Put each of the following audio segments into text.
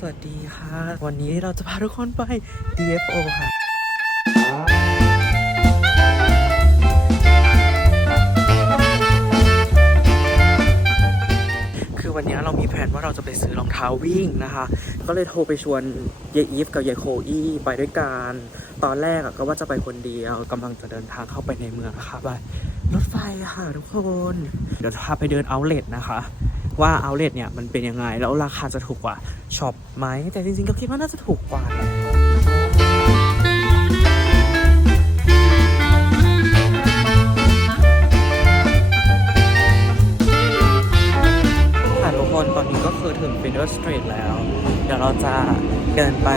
สวัสดีค่ะ วันนี้เราจะพาทุกคนไป DFO ค่ะคือวันนี้เรามีแผนว่าเราจะไปซื้อรองเท้าวิ่งนะคะ ก็เลยโทรไปชวนยายอีฟกับยายโคอี้ไปด้วยกัน ตอนแรกอะก็ว่าจะไปคนเดียวกำลังจะเดินทางเข้าไปในเมืองนะคะไปรถไฟค่ะทุกคน เดี๋ยวจะพาไปเดินเอาเล t นะคะ ว่าเอาเล t เนี่ยมันเป็นยังไง แล้วราคาจะถูกกว่าช็อปไหมแต่จริงๆก็คิดว่าน่าจะถูกกว่าแหละค่ะทุกคนตอนนี้ก็คือถึง f i n d e r Street แล้ว เดี๋ยวเราจะเดินไป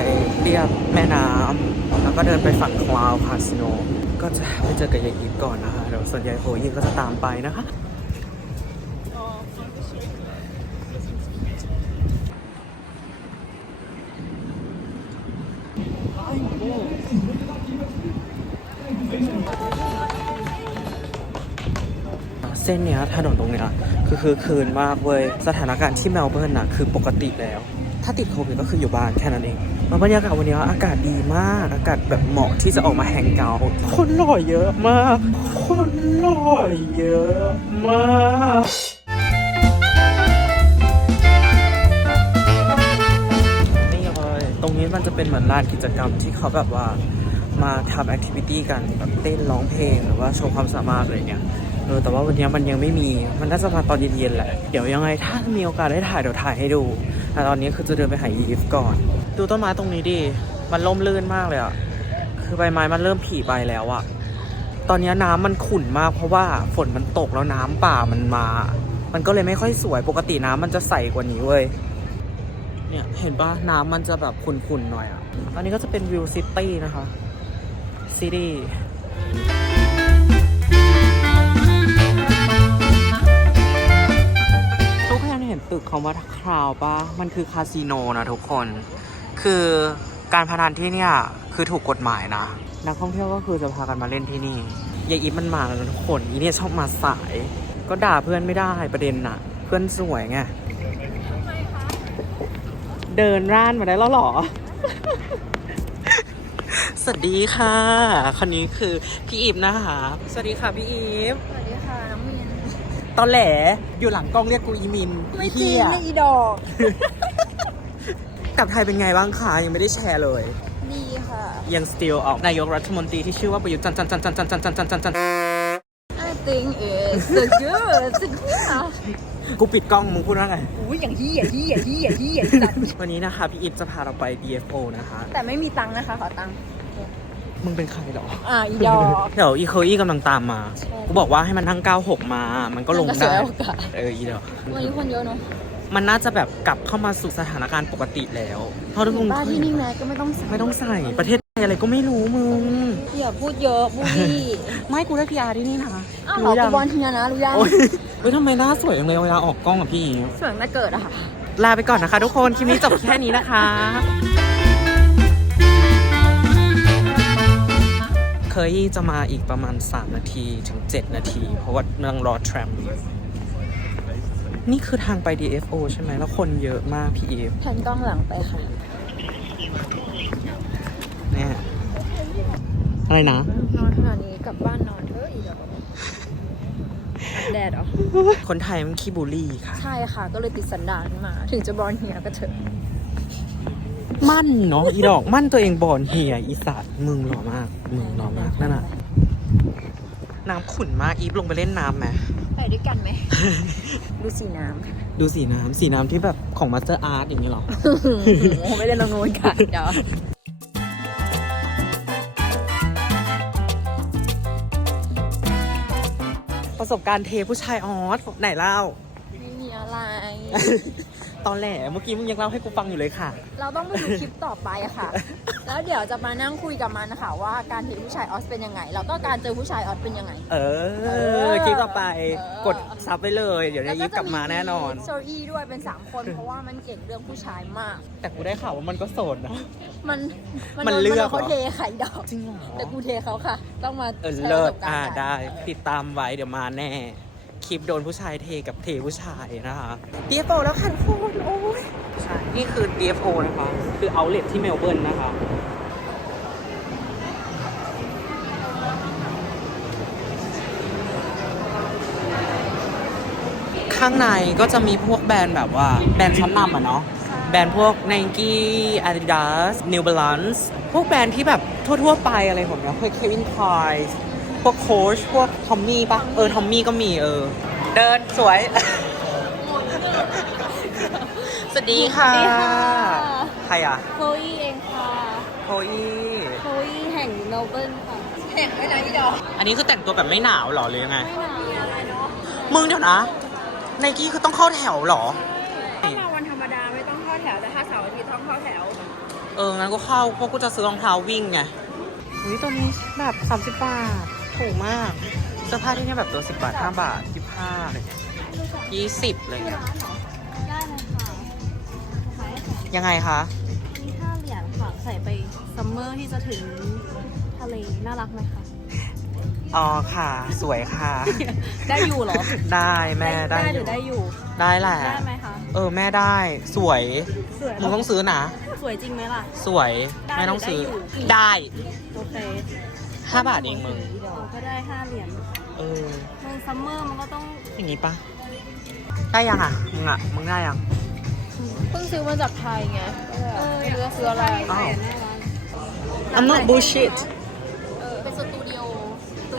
เรียบแม่น้ำแล้วก็เดินไปฝั่งคลาวคาสิโน ก็จะไปเจอกับยายอีฟก่อนนะคะ เดี๋ยวส่วนยายโคยิงก็จะตามไปนะคะ เส้นเนี้ยถนนตรงเนี้ยคือคือคืนมากเว้ยสถานการณ์ที่เมลเบิร์นน่ะคือปกติแล้ว ถ้าติดโควิดก็คืออยู่บ้านแค่นั้นเองแล้วบรรยากาศวันนี้อากาศดีมากอากาศแบบเหมาะที่จะออกมาแฮงเกาคนหล่อเยอะมาก คนหล่อเยอะมากนี่เลยตรงนี้มันจะเป็นเหมือนลานกิจกรรมที่เขาแบบว่ามาทำแอคทิวิตี้กันแบบเต้นร้องเพลงหรือว่าโชว์ความสามารถอะไรเงี้ย อแต่ว่าวันนี้มันยังไม่มี มันน่าจะมาตอนเย็นๆแหละ เดี๋ยวยังไงถ้ามีโอกาสได้ถ่ายเดี๋ยวถ่ายให้ดูแต่ตอนนี้คือจะเดินไปหายีฟก่อน ดูต้นไม้ตรงนี้ดิ มันล่มลื่นมากเลยอะคือใบไม้มันเริ่มผลิใบแล้วอะตอนนี้น้ำมันขุ่นมาก เพราะว่าฝนมันตกแล้วน้ำป่ามันมา มันก็เลยไม่ค่อยสวย ปกติน้ำมันจะใสกว่านี้เว้ย เนี่ยเห็นปะน้ำมันจะแบบขุ่นๆหน่อยอะอันนี้ก็จะเป็นวิวซิตี้นะคะซิตี้ ตึกเขาว่าคราวปะมันคือคาสิโนนะทุกคน คือการพนันที่เนี่ยคือถูกกฎหมายนะ นักท่องเที่ยวก็คือจะพากันมาเล่นที่นี่ยายอีฟมันมาแล้วนะทุกคน อีเนี่ยชอบมาสาย ก็ด่าเพื่อนไม่ได้ประเด็นน่ะ เพื่อนสวยไง เดินร้านมาได้แล้วหรอ สวัสดีค่ะ คนนี้คือพี่อีฟนะคะ สวัสดีค่ะพี่อีฟ สวัสดีค่ะ น้องมิน ตอนแหลอยู่หลังกล้องเรียกกูอีมินไม่อีจริเฮีงยไม่อีดอก กลับไทยเป็นไงบ้างคะยังไม่ได้แชร์เลย ดีค่ะยังสติลออกนายกรัฐมนตรีที่ชื่อว่าประยุทธ์จันทร์จันทร์จันทร์จันทร์จันทร์จันทร์จันทร์จันทร์จันทร์ I think it's the good สุดยอดกูปิดกล้องมึงพูดว่าไง อุ้ยอย่างที่อย่างที่อย่างที่อย่างที่อย่างจัดวันนี้นะคะ พี่อีฟจะพาเราไป DFO นะคะ แต่ไม่มีตังค์นะคะ ขอตังค์ มึงเป็นใครเหรอ อ่าอีดอก เดี๋ยวอีเคอรี่กำลังตามมา ใช่ กูบอกว่าให้มันทั้ง 96 มา มันก็ลงมันก็ได้เสียโอกาสเอออีเดียววันนี้คนเยอะเนาะมันน่าจะแบบกลับเข้ามาสู่สถานการณ์ปกติแล้วเพราะทุกคนบ้านที่นี่แม็กก็ไม่ต้องใส่ไม่ต้องใส่ประเทศไทยอะไรก็ไม่รู้มึง อย่าพูดเยอะบูลลี่ไม่กูได้พีอาร์ที่นี่นะอ้าวเหรอกูบอลเฮียนะรู้ยังโอ๊ยเฮ้ยทำไมหน้าสวยจังเลยเวลาออกกล้องอะพี่ สวยตั้งแต่เกิดอะค่ะ ลาไปก่อนนะคะทุกคน คลิปนี้จบแค่นี้นะคะ เคยจะมาอีกประมาณ 3 นาทีถึง 7 นาที เพราะว่านั่งรอแทรมอยู่นี่คือทางไป DFO ใช่ไหมแล้วคนเยอะมากพี่เอฟแผ่นกล้องหลังไปค่ะเนี่ยอะไรนะ นอนขนาดนี้กลับบ้านนอนเถอะอีดอกแดดเหรอ คนไทยมันขี้บูลลี่ค่ะ ใช่ค่ะ ก็เลยติดสันดานมา ถึงจะบอลเฮียก็เถอะ มั่นเนาะอีดอกมั่นตัวเองบอลเฮียอีสัตว์มึงหล่อมาก มึงหล่อมากนั่นน่ะน้ำขุ่นมากอีฟลงไปเล่นน้ำไหมไปด้วยกันไหม ดูสีน้ำค่ะดูสีน้ำสีน้ำที่แบบของมาสเตอร์อาร์ตอย่างนี้หรอ โอ้ไม่ได้ลงนู้นกันเดี๋ยวประสบการณ์เทผู้ชายออสไหนเล่า ไม่มีอะไร ตอนแหลเมื่อกี้มึงยังเล่าให้กูฟังอยู่เลยค่ะ เราต้องไปดูคลิปต่อไปอะค่ะ แล้วเดี๋ยวจะมานั่งคุยกับมันนะคะว่าการเห็นผู้ชายออสเป็นยังไง แล้วก็การเจอผู้ชายออสเป็นยังไง เอเอออคลิปต่อไปเออกดซับไปเลย เดี๋ยวจะยิบกลับมาแน่นอนโซอี้ด้วยเป็น 3 คนเพราะว่ามันเก่งเรื่องผู้ชายมาก แต่กูได้ข่าวว่ามันก็โสดนะ มันมันเลือกเหรอเขาเทไข่ดอกจริงเหรอแต่กูเทเขาค่ะ ต้องมาเออแชร์เลิประศสบการอ่าณ์กันได้ ติดตามไว้เดี๋ยวมาแน่ คลิปโดนผู้ชายเทกับเทผู้ชายนะคะ DFO แล้วค่ะทุกคนโอ้ยใช่นี่คือ DFO นะคะ คือเอาเล t ที่เมลเบิร์นนะคะข้างในก็จะมีพวกแบรนด์แบบว่าแบรนด์ชั้นนำอะเนาะแบรนด์พวก Nike Adidas New Balance พวกแบรนด์ที่แบบทั่ว ๆ ไปอะไรผมเนี้ยพวก Kevin Klein พวกโค้ชพวกทอมมี่ปะเออทอมมี่ก็มีเออ เดินสวย สวัสดีค่ะ สวัสดีค่ะ ใครอะโคอี้เองค่ะโคอีโคอี้แห่งเมลเบิร์นค่ะแห่งไม่ไหนอีดอกอันนี้คือแต่งตัวแบบไม่หนาวเหรอหรือยังไง ไม่หนาวอะไรเนาะมึงเดี๋ยวนะไนกี้คือต้องเข้าแถวเหรอถ้ามาวันธรรมดาไม่ต้องเข้าแถวแต่ถ้าเสาร์อาทิตย์ต้องเข้าแถว เอองั้นก็เข้าเพราะกูจะซื้อรองเท้าวิ่งไงอุ้ยตัวนี้แบบ30บาท ถูกมากเสื้อผ้าที่เนี่ยแบบตัว10บาท5บาท15อะไรเงี้ย20อะไรเงี้ยได้เลยค่ะขายให้ค่ะยังไงคะมีห้าเหรียญค่ะใส่ไปซัมเมอร์ที่จะถึงทะเลน่ารักไหมคะอ๋อค่ะ สวยค่ะ ได้อยู่เหรอได้แม่ได้ได้อหรืยู่อได้อยู่ได้แหละได้ไหมคะเออแม่ได้สวยสวยมึงต้องซื้อนะสวยจริงไหมล่ะ สวยได้แม่ต้องซื้อหรือได้อยู่ได้โอเค 5บาทเองมึง เราก็ได้ห้าเหรียญเออในซัมเมอร์มันก็ต้องอย่างงี้ปะได้ยังอะ มึงอะ มึงได้ยัง เพิ่งซื้อมาจากไทยไงไม่รู้จะซื้ออะไร อ้าวน่ารัก I'm not bullshit เออเป็นสตูดิโอ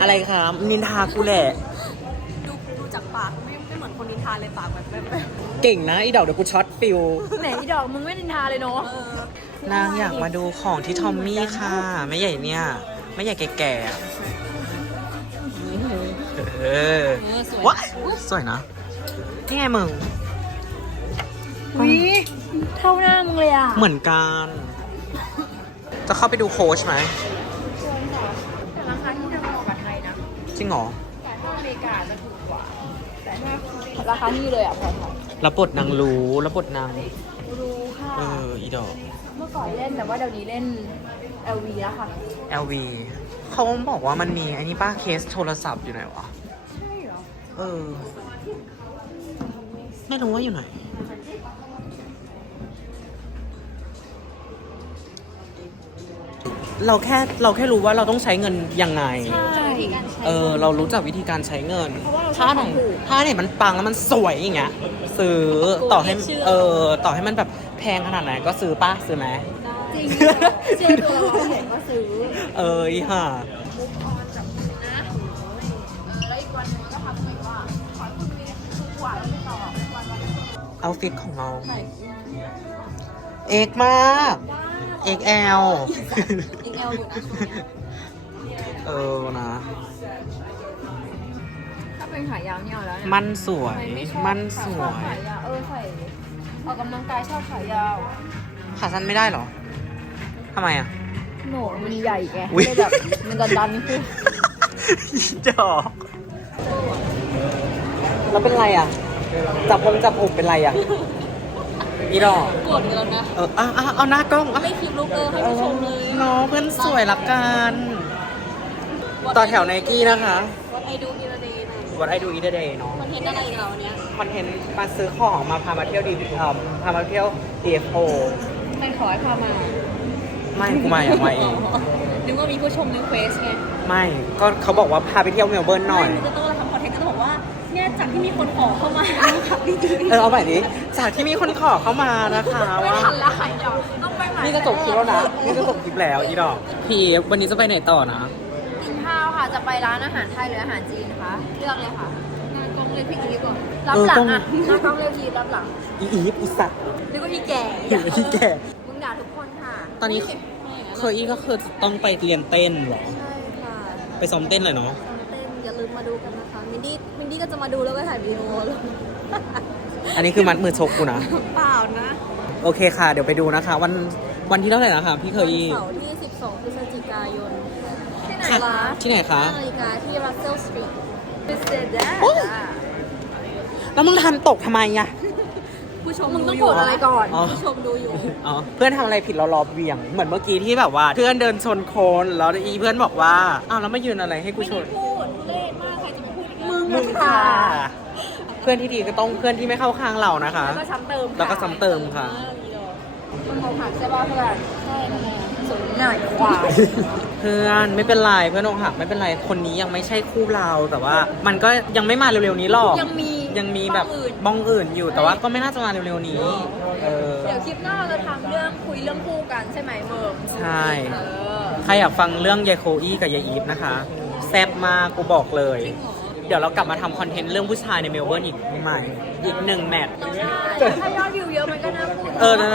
อะไรครับนินทากูแหละ ดูดูจากปากไม่ไม่เหมือนคนนินทาเลยปากแบบแบบแบบเก่งนะอีดอกเดี๋ยวกูช็อตฟิลไหนอีดอกมึงไม่นินทาเลยเนาะนางอยากมาดูของที่ทอมมี่ค่ะ ไม่ใหญ่เนี่ย ไม่ใหญ่แก่ๆอะเออเออสวยว้ายสวยนะ นี่ไงมึงวิเท่าหน้ามึงเลยอะเหมือนกัน จะเข้าไปดูโค้ชไหมแต่ราคาที่ทำเหมาะกับไทยนะ จริงเหรอ แต่ถ้าอเมริกาจะถูกกว่า แต่ถ้าราคาที่เลยอะพอรับบทนางรู้รับบทนางๆรู้ค่ะ เออ อีดอก เมื่อก่อนเล่นแต่ว่าเดี๋ยวนี้เล่น LV แล้วค่ะ LV เขาบอกว่ามันมีไอ้นี่ป้าเคสโทรศัพท์อยู่ไหนวะ ใช่เหรอ เออ ไม่รู้ว่าอยู่ไหน เราแค่เราแค่รู้ว่าเราต้องใช้เงินยังไง ใช่เออ เรารู้จักวิธีการใช้เงินเพราะว่าเราถ้าไหนใช้ของถูกถ้าไหนมันปังแล้วมันสวยอย่างเงี้ยซื้อต่อให้เชื่อเออต่อให้มันแบบแพงขนาดไหนก็ซื้อป้าซื้อไหมจริง เชื่อตัวเราเห็นก็ซื้อเอออีห่ามุกออนแบบนะเออแล้วอีกวันหนึงก็ทำเหมือนว่าขอให้คุณมีทุกวันแล้วไม่ต่อวันวันเอาฟิตของเราใส่เอกมาก XL ยิงเอลอยู่นะเออนะ ถ้าเป็นขายาวเนี่ยเอาแล้วเนี่ยมันสวย ทำไไชอบมันสวชอบย ขายาวเออใส่ออกกำลังกายชอบขายาว ขาสั้นไม่ได้เหรอ ทำไมอะ โหนกมันใหญ่ไงอุ๊ย เลยแบบมันจะดันขึ้นดอกแล้วเป็นไรอะ จับพงจับอกเป็นไรอะ อีดอกกดเลยแล้วนะ เอออะอะเอาหน้ากล้องอะไม่คลิปลุกเออให้ผู้ชมเลยน้องเพื่อนสวยละกัน ต่อแถวไนกี้นะคะวัดไอดูอีระเดย์นะ What I do each day เนาะ คอนเทนต์อะไรอีกเราเนี้ยคอนเทนต์มาซื้อของมาพามาเที่ยวดีทอมพามาเที่ยว DFO ใครขอให้พามา ไม่กูมาอยากมาเอง นึกว่ามีผู้ชมรีเควสไงไม่ ก็เขาบอกว่าพาไปเที่ยวเมลเบิร์นหน่อย ไม่มันจะต้องเราทำคอนเทนต์ก็ต้องบอกว่า เนี่ยจากที่มีคนขอเข้ามาขับดีดีเออเอาใหม่ดิจากที่มีคนขอเข้ามานะคะไม่ว่าทันละหายเดียวต้องไปใหม่นี่จะจบคลิปแล้วนะนี่จะจบคลิปแล้วอีดอกพี่วันนี้จะไปไหนต่อนะกินข้าวค่ะจะไปร้านอาหารไทยหรืออาหารจีนคะเลือกเลยค่ะงานกองเลยพี่อีฟก่อนรับหลังอะงานกองเรียกอีฟรับหลังอีอีฟอีสัตว์นึกว่าพี่แก่อยู่ที่แกมึงด่าทุกคนค่ะตอนนี้ เคยอีก็คือต้องไปเรียนเต้นเหรอ ใช่ค่ะไปซ้อมเต้นเลยเนาะตอนเต้นอย่าลืมมาดูกันนะคะ มินดี้มินดี้ก็จะมาดูแล้วก็ถ่ายวิดีโอเลยอันนี้คือมัดมือชกกูนะ เปล่านะโอเคค่ะ เดี๋ยวไปดูนะคะ วันวันที่เท่าไหร่นะคะพี่เคยอีวันเสาร์ที่ 12 พฤศจิกายนที่ไหนค่ะคะที่ไหนคะ นาฬิกาที่รัสเซลสตรีทพิเศษแด้โอ้ยแล้วมึงทำตกทำไมอะ ผู้ชมมึงต้องกดอะไรก่อนอ๋อ ผู้ชมดูอยู่ อ๋อเพื่อนทำอะไรผิดเรารอเบี่ยง เหมือนเมื่อกี้ที่แบบว่า เพื่อนเดินชนโคนแล้วอีเพื่อนบอกว่าอ้าวแล้วมายืนอะไรให้กูไม่ชได้นพูดทุเล่มากใครจะมาพูดอีกมึงค่ะเพื่อนที่ดีก็ต้องเพื่อนที่ไม่เข้าข้างเรานะคะ แล้วก็ซ้ำเติมแล้วก็ซ้ำเติมค่ะคนเขาหักใช่ป่ะเพื่อนใช่สูงหน่อยกว่า เพื่อนไม่เป็นไรเพื่อนอกหักไม่เป็นไรคนนี้ยังไม่ใช่คู่เราแต่ว่า มันก็ยังไม่มาเร็วๆนี้หรอกยังมี ยังมีแบบอื่นบ้องอื่นอยู่แต่ว่าก็ไม่น่าจะมาเร็วๆนี้ เออ เดี๋ยวคลิปหน้าเราจะทำเรื่องคุยเรื่องคู่กันใช่ไหมเมิร์ใช่ เออใครอยากฟังเรื่องยายโคอี้กับยายอีฟนะคะแซ่บมากกูบอกเลย เดี๋ยวเรากลับมาทำคอนเทนต์เรื่องผู้ชายในเมลเบิร์นอีกใหม่อีกหนึ่งแมตช์แต่ถ้ายอดวิวเยอะมันก็น่าพูดเออนะ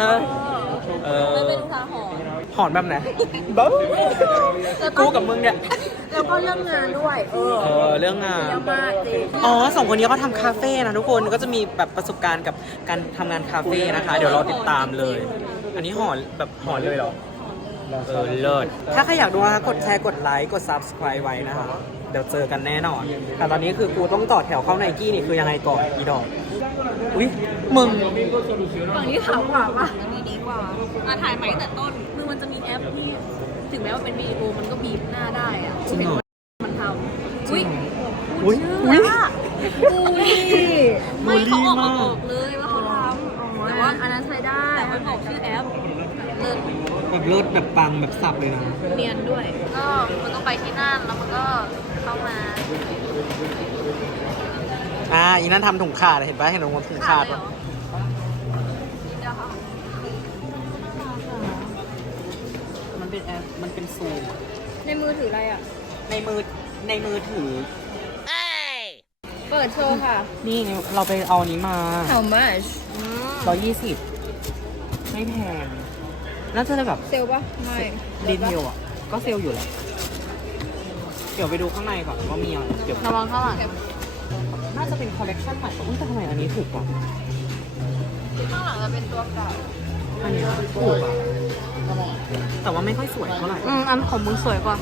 เออ มันเป็นอุทาหรณ์ หอนแบบไหนบ้ากูกับมึงเนี่ย แล้วก็เรื่องงานด้วย เออเออเรื่องงาน เยอะมากจริงอ๋อสองคนนี้เขาทำคาเฟ่นะทุกคนก็จะมีแบบประสบการณ์กับการทำงานคาเฟ่นะคะ เดี๋ยวเราติดตามเลย อันนี้หอนแบบหอนเลยเหรอเออเลิศถ้าใครอยากดูนะคะกดแชร์กดไลค์กด subscribe ไว้นะคะ เดี๋ยวเจอกันแน่นอน แต่ตอนนี้คือกูต้องต่อแถวเข้าไนกี้นี่คือยังไงก่อนอีดอกอุ้ยมึง ฝั่งนี้ขาวกว่าปะมีดีกว่าอะถ่ายใหม่ตั้งแต่ต้น ปที่ถึงแม้ว่าเป็นวิดีโอมันก็บีบหน้าได้อะจริงเหรอ มันทำอุ้ยอุ้ยอุ้ย บูลลี่ไม่เขาออกมาบูลลี่มากบอกเลยว่าเขาทำแต่ว่าอันนั้นใช้ได้แต่มันบอกชื่อแอปเลิศแบบเลิศแบบปังแบบสับเลยนะ เนียนด้วย ก็มันก็ไปที่นั่นแล้วมันก็เข้ามาอ่า อีนั่นทำถุงขาดเห็นปะเห็นตรงถุงขาดเลยเหรปะ เป็นแอปมันเป็นซูมในมือถืออะไรอะ ในมือในมือถือ เปิดโชว์ค่ะ นี่ไงเราไปเอาอันนี้มา How much ร้อยยี่สิบไม่แพงน่าจะได้แบบเซลปะไม่รีเทลอะ ก็เซลล์อยู่แหละเดี๋ยวไปดูข้างในก่อนว่ามีอะไรเดี๋ยวระวังข้างหลังน่าจะเป็นคอลเลกชันใหม่อุ้ยแต่ทำไมอันนี้ถูกกว่าข้างหลังจะเป็นตัวเก่า อันนี้ถูกอะแต่ว่าไม่ค่อยสวยเท่าไหร่ อืมอันของมึงสวยกว่า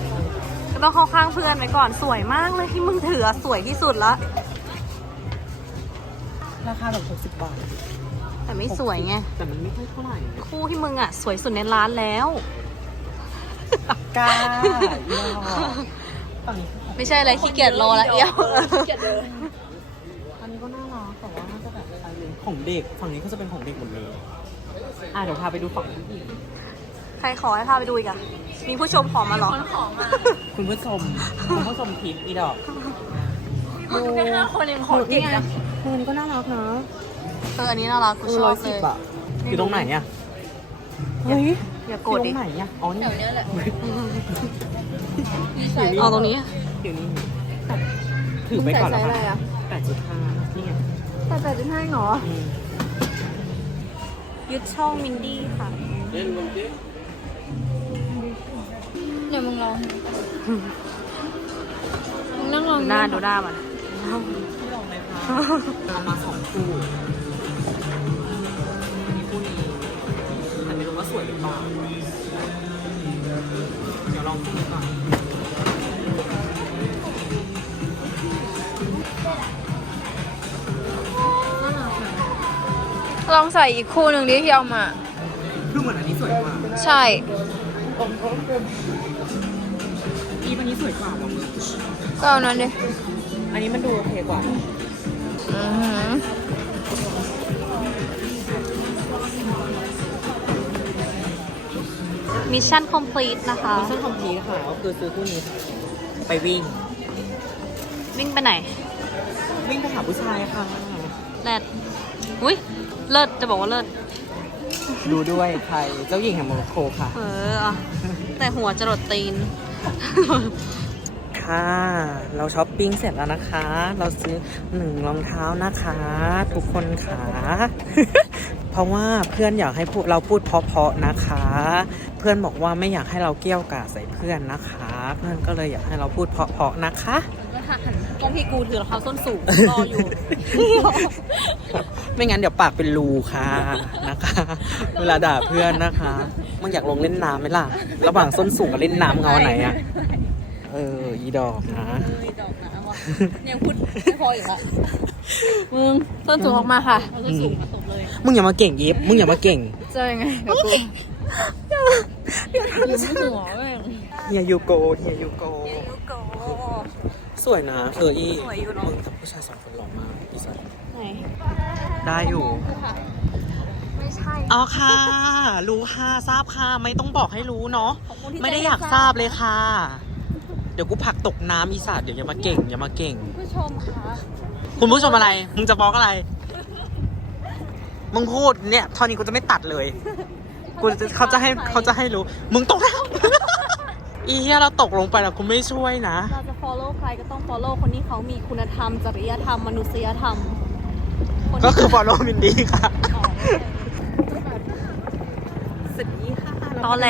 ก็ต้องเข้าข้างเพื่อนไว้ก่อนสวยมากเลยที่มึงถืออะสวยที่สุดละราคาแบบหกสิบบาท แต่ไม่สวยไง แต่มันไม่ค่อยเท่าไหร่คู่ที่มึงอะสวยสุดในร้านแล้ว กล้าอีดอกฝั่งนี้คือของไม่ใช่อะไรขี้เกียจรอละเอี้ยว เกียดเดินอันนี้ก็น่ารักแต่ว่าน่าจะแบบอะไรเลยของเด็กฝั่งนี้ก็จะเป็นของเด็กหมดเลย อะเดี๋ยวพาไปดูฝั่งนี้อีกใครขอให้พาไปดูอีกอะมีผู้ชมขอมาเหรอ คนขอมาคุณผู้ชมคุณผู้ชมทิปอีดอกแค่ห้าคนยังขอเก่งนะเอออันนี้ก็น่ารักนะเอออันนี้น่ารักกูเออชร้ออบยเลสิบยอะอยู่ตรงไหนอะเฮ้ยอย่าอโกรยู่ธตรดิงไหนอะอ๋อแถนี่วเนี้ยแหละอยู่นี่เอาตรงนี้อยู่นี่ถือไปก่อนแล้วใส่ไซส์อะไรกัอะนแปดจุดห้านี่ไงแต่แต่จะให้เหรออืม ยึดช่องมินดี้ค่ะเดี๋ยวมึงลอง มึงนั่งลองหน้าดูหน้ามันไม่ลองเลยค่ะเอามาสองคู่อันนี้คู่นี้แต่ไม่รู้ว่าสวยหรือเปล่า เดี๋ยวลองคู่นี้ก่อน ลองใส่อีกคู่หนึ่งดิที่เอามา คือเหมือนอันนี้สวยกว่าใช่ อีฟอันนี้สวยกว่าว่ะมึงก็เอานั้นดิอันนี้มันดูโอเคกว่า อือหือมิชชั่นคอมพลีทนะคะ มิชชั่นคอมพลีทค่ะก็คือซื้อคู่นี้ไปวิ่ง วิ่งไปไหน วิ่งไปหาผู้ชายค่ะแรดอุ้ย เลิศจะบอกว่าเลิศดูด้วยใครเจ้าหญิงแห่งโมร็อกโกค่ะ เอออะแต่หัวจะรดตีน ค่ะ เราช้อปปิ้งเสร็จแล้วนะคะ เราซื้อหนึ่งรองเท้านะคะ ทุกคนค่ะ เพราะว่าเพื่อนอยากให้พูดเราพูดเพราะๆนะคะ เพื่อนบอกว่าไม่อยากให้เราเกี้ยวกาดใส่เพื่อนนะคะ เพื่อนก็เลยอยากให้เราพูดเพราะๆนะคะ ตรงที่กูถือรองเท้าส้นสูงรออยู่ ไม่งั้นเดี๋ยวปากเป็นรูค่ะนะคะ เวลาด่าเพื่อนนะคะมึงอยากลงเล่นน้ำไหมล่ะ ระหว่างส้นสูงกับเล่นน้ำเงาอันไหนอะเออ อีดอกนะยังพูดไม่พออีกละมึงส้นสูงออกมาค่ะเอาส้นสูงมาตบเลยมึงอย่ามาเก่งยิบมึงอย่ามาเก่งเจอยังไงเดี๋ยวกูยืมหัวแม่งเฮียยูโกเฮียยูโก สวยนะเอออีสวยอยู่เนอะ มึงแต่ผู้ชายสองคนหล่อมากอีสัตว์ไงได้อยู่ ไม่ใช่อ๋อค่ะ รู้ค่ะ ทราบค่ะ ไม่ต้องบอกให้รู้เนาะขอบคุณที่ไม่ได้อยากทราบเลยค่ะ เดี๋ยวกูผลักตกน้ำอีสัตว์เดี๋ยวอย่ามาเก่งอย่ามาเก่ง ผู้ชมคะคุณผู้ชมอะไร มึงจะบอกอะไร มึงพูดเนี่ยเท่านี้กูจะไม่ตัดเลย กูจะเขาจะให้เขาจะให้รู้ มึงตกแล้ว อีเหี้ยเราตกลงไปแล้วกูไม่ช่วยนะ เราจะ follow ใครก็ต้อง follow คนที่เขามีคุณธรรม จริยธรรม มนุษยธรรมนที่ก็คือ follow มินดี้ค่ะ อ๋อสวัสดีค่ะตอแหล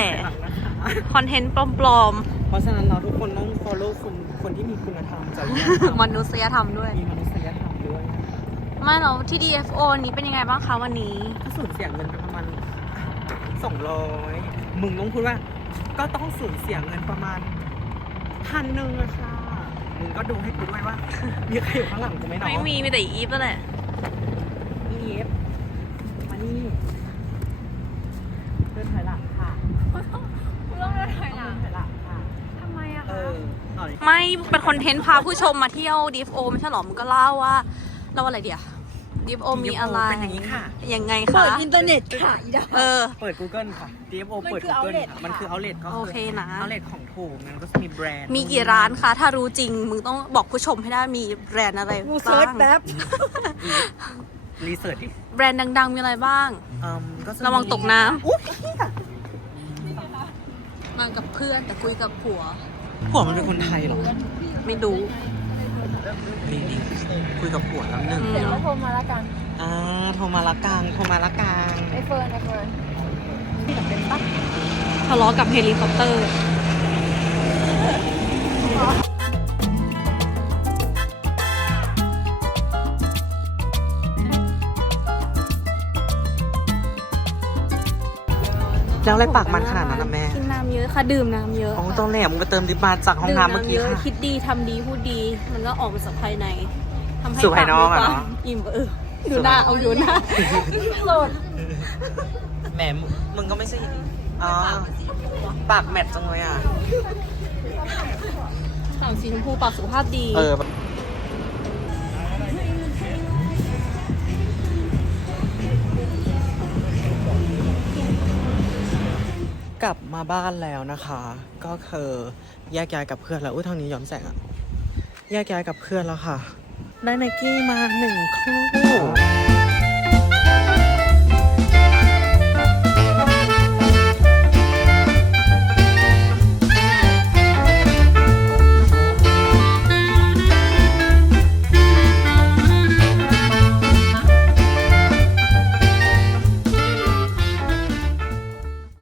คอนเทนต์ปลอมเพราะฉะนั้นเราทุกคนต้อง follow คนคนที่มีคุณธรรมจริยธรรๆมนุษยธรรมด้วย มีมนุษยธรรมด้วยนะไม่เราที่ DFO นี้เป็นยังไงบ้างคะวันนี้ก็สูญเสียเงินไปประมาณสองร้อยมึงต้องพูดว่า ก็ต้องสูญเสียเงินประมาณพันหนึ่งอะค่ะมึงก็ดูให้กูด้วยว่า มีใครอยู่ข้างหลังกูไหมเนาะไม่มีมีแต่อีฟนั่นแหละนี่เอฟมานี่เดินถอยหลังค่ะต้องเดินถอยหลังเดินถอยหลังค่ะทำไมอะเอคะอหน่อย ไม่เป็นคอนเทนต์พาผู้ชมมาเที่ยว DFO ไม่ใช่หรอมึงก็เล่าว่าเล่าอะไรเดียว DFO มีอะไร เป็นอย่างนี้ค่ะ ยังไงเปิคะดอินเทอร์เน็ตค่ะอีดา เออ เปิด Google ค่ะ DFO มันเปิด คือ Google outlet ค่ะ มันคือค่ะ outlet ก็โอเคนะ outlet ของถูกมันก็จะมีแบรนด์มีกี่ร้านคะ ถ้ารู้จริง มึงต้องบอกผู้ชมให้ได้มีแบรนด์อะไรกูบ้าเซิร์ชงแป๊บรีเสิร์ชดิแบรนด์ดัง ๆ มีอะไรบ้าง อืมก็จมีระวังตกน้อุ๊ยำมากับเพื่อนแต่คุยกับผัว ผัวมันเป็นคนไทยเหรอ ไม่รู้นี่นี่ คุยกับผัวแล้วหนึ่งอืมเดี๋ยวเราโทรมาแล้วกันอ่าโทรมาละกลางโทรมาละกลางไอเฟิร์นไอเฟิร์นทะเลาะกับเฮลิคอปเตอร์แล้วอะไรปากมันขนาดนั้นนะแม่ กินน้ำเยอะค่ะดื่มน้ำเยอะโอ้ตอนแรกมึงไปเติมดิบมาจากห้องน้ำเมื่อกี้ดื่น้ำเยอะค่ะ คิดดีทำดีพูดดี มันก็ออกมาจากภายในทำให้ สู่ภายนอกปมีอะควมเนาะ อิ่มเออดูหน้าเอาดูหน้าโหลดแหมมึงมึงก็ไม่ใช่อ๋อปากแมทจังเลยอะสาวสีชมพูปากสุขภาพดีเออกลับมาบ้านแล้วนะคะ ก็คือแยกย้ายกับเพื่อนแล้วอุ้ยทางนี้ย้อนแสงอะแยกย้ายกับเพื่อนแล้วค่ะ ได้ไนกี้มาหนึ่งคู่